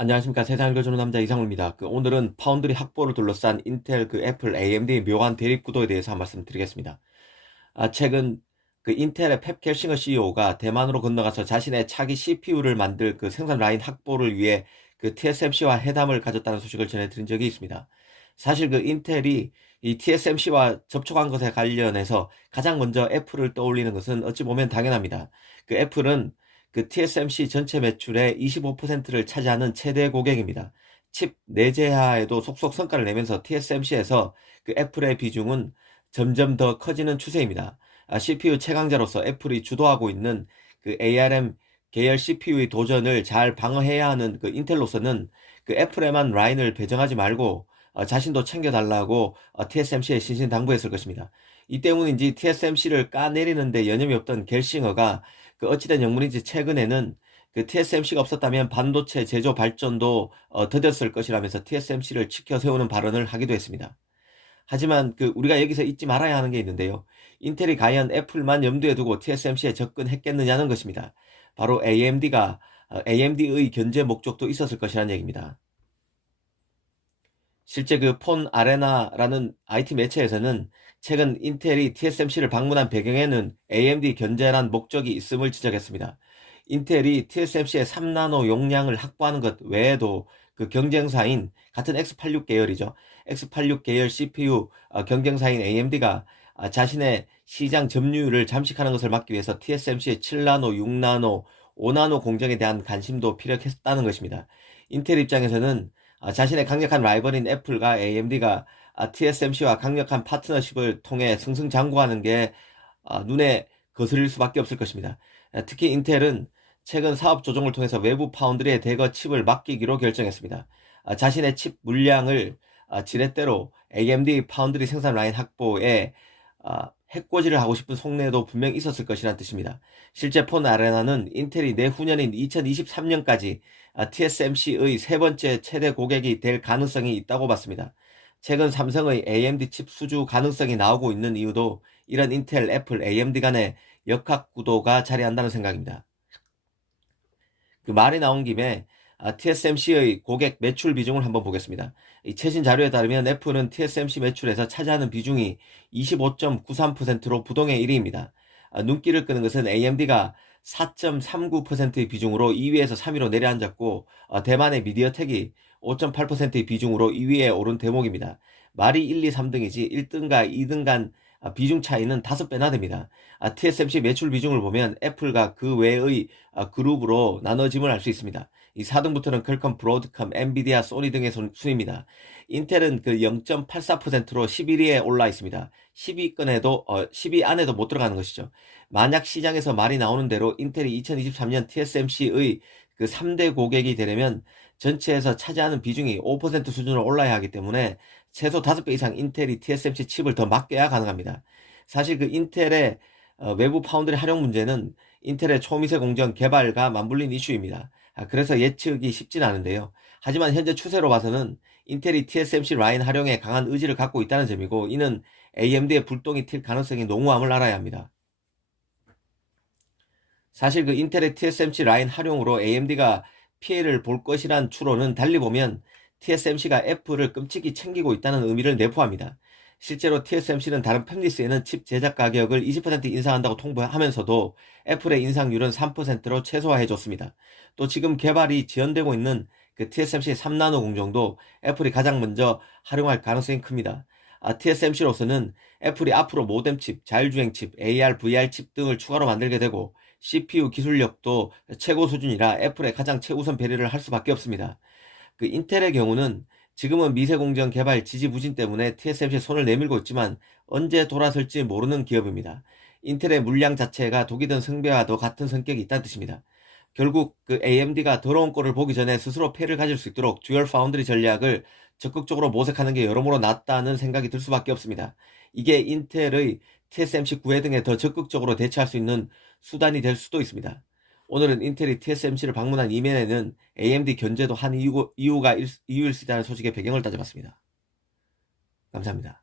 안녕하십니까. 세상을 읽어주는 남자 이상우입니다. 오늘은 파운드리 확보를 둘러싼 인텔, 애플, AMD의 묘한 대립 구도에 대해서 한 말씀 드리겠습니다. 최근 인텔의 펩 겔싱어 CEO가 대만으로 건너가서 자신의 차기 CPU를 만들 생산 라인 확보를 위해 TSMC와 회담을 가졌다는 소식을 전해드린 적이 있습니다. 사실 인텔이 이 TSMC와 접촉한 것에 관련해서 가장 먼저 애플을 떠올리는 것은 어찌 보면 당연합니다. 애플은 TSMC 전체 매출의 25%를 차지하는 최대 고객입니다. 칩 내재화에도 속속 성과를 내면서 TSMC에서 애플의 비중은 점점 더 커지는 추세입니다. CPU 최강자로서 애플이 주도하고 있는 ARM 계열 CPU의 도전을 잘 방어해야 하는 인텔로서는 애플에만 라인을 배정하지 말고 자신도 챙겨달라고 TSMC에 신신당부했을 것입니다. 이 때문인지 TSMC를 까내리는데 여념이 없던 겔싱어가 어찌된 영문인지 최근에는 TSMC가 없었다면 반도체 제조 발전도 더뎠을 것이라면서 TSMC를 치켜 세우는 발언을 하기도 했습니다. 하지만 우리가 여기서 잊지 말아야 하는 게 있는데요. 인텔이 과연 애플만 염두에 두고 TSMC에 접근했겠느냐는 것입니다. 바로 AMD의 견제 목적도 있었을 것이라는 얘기입니다. 실제 폰 아레나라는 IT 매체에서는 최근 인텔이 TSMC를 방문한 배경에는 AMD 견제란 목적이 있음을 지적했습니다. 인텔이 TSMC의 3나노 용량을 확보하는 것 외에도 경쟁사인 같은 X86 계열이죠. X86 계열 CPU 경쟁사인 AMD가 자신의 시장 점유율을 잠식하는 것을 막기 위해서 TSMC의 7나노, 6나노, 5나노 공정에 대한 관심도 피력했다는 것입니다. 인텔 입장에서는 자신의 강력한 라이벌인 애플과 AMD가 TSMC와 강력한 파트너십을 통해 승승장구하는 게 눈에 거슬릴 수밖에 없을 것입니다. 특히 인텔은 최근 사업 조정을 통해서 외부 파운드리에 대거 칩을 맡기기로 결정했습니다. 자신의 칩 물량을 지렛대로 AMD 파운드리 생산 라인 확보에 해코지를 하고 싶은 속내도 분명히 있었을 것이라는 뜻입니다. 실제 폰 아레나는 인텔이 내후년인 2023년까지 TSMC의 세 번째 최대 고객이 될 가능성이 있다고 봤습니다. 최근 삼성의 AMD 칩 수주 가능성이 나오고 있는 이유도 이런 인텔, 애플, AMD 간의 역학 구도가 자리한다는 생각입니다. 말이 나온 김에 TSMC의 고객 매출 비중을 한번 보겠습니다. 이 최신 자료에 따르면 애플은 TSMC 매출에서 차지하는 비중이 25.93%로 부동의 1위입니다. 눈길을 끄는 것은 AMD가 4.39%의 비중으로 2위에서 3위로 내려앉았고 대만의 미디어텍이 5.8%의 비중으로 2위에 오른 대목입니다. 말이 1, 2, 3등이지 1등과 2등 간 비중 차이는 5배나 됩니다. TSMC 매출 비중을 보면 애플과 그 외의 그룹으로 나눠짐을 알 수 있습니다. 이 4등부터는 퀄컴, 브로드컴, 엔비디아, 소니 등의 순입니다. 인텔은 0.84%로 11위에 올라 있습니다. 10위권에도 10위 안에도 못 들어가는 것이죠. 만약 시장에서 말이 나오는 대로 인텔이 2023년 TSMC의 3대 고객이 되려면 전체에서 차지하는 비중이 5% 수준으로 올라야 하기 때문에 최소 5배 이상 인텔이 TSMC 칩을 더 맡겨야 가능합니다. 사실 인텔의 외부 파운드리 활용 문제는 인텔의 초미세 공정 개발과 맞물린 이슈입니다. 그래서 예측이 쉽진 않은데요. 하지만 현재 추세로 봐서는 인텔이 TSMC 라인 활용에 강한 의지를 갖고 있다는 점이고 이는 AMD의 불똥이 튈 가능성이 농후함을 알아야 합니다. 사실 인텔의 TSMC 라인 활용으로 AMD가 피해를 볼 것이란 추론은 달리 보면 TSMC가 애플을 끔찍이 챙기고 있다는 의미를 내포합니다. 실제로 TSMC는 다른 팹리스에는 칩 제작 가격을 20% 인상한다고 통보하면서도 애플의 인상률은 3%로 최소화해줬습니다. 또 지금 개발이 지연되고 있는 TSMC 3나노 공정도 애플이 가장 먼저 활용할 가능성이 큽니다. TSMC로서는 애플이 앞으로 모뎀 칩, 자율주행 칩, AR, VR 칩 등을 추가로 만들게 되고 CPU 기술력도 최고 수준이라 애플의 가장 최우선 배려를 할 수밖에 없습니다. 인텔의 경우는 지금은 미세공정 개발 지지부진 때문에 TSMC에 손을 내밀고 있지만 언제 돌아설지 모르는 기업입니다. 인텔의 물량 자체가 독이 든 성배와도 같은 성격이 있다는 뜻입니다. 결국 AMD가 더러운 꼴을 보기 전에 스스로 패를 가질 수 있도록 듀얼 파운드리 전략을 적극적으로 모색하는 게 여러모로 낫다는 생각이 들 수밖에 없습니다. 이게 인텔의 TSMC 구해 등에 더 적극적으로 대처할 수 있는 수단이 될 수도 있습니다. 오늘은 인텔이 TSMC를 방문한 이면에는 AMD 견제도 한 이유일 수 있다는 소식의 배경을 따져봤습니다. 감사합니다.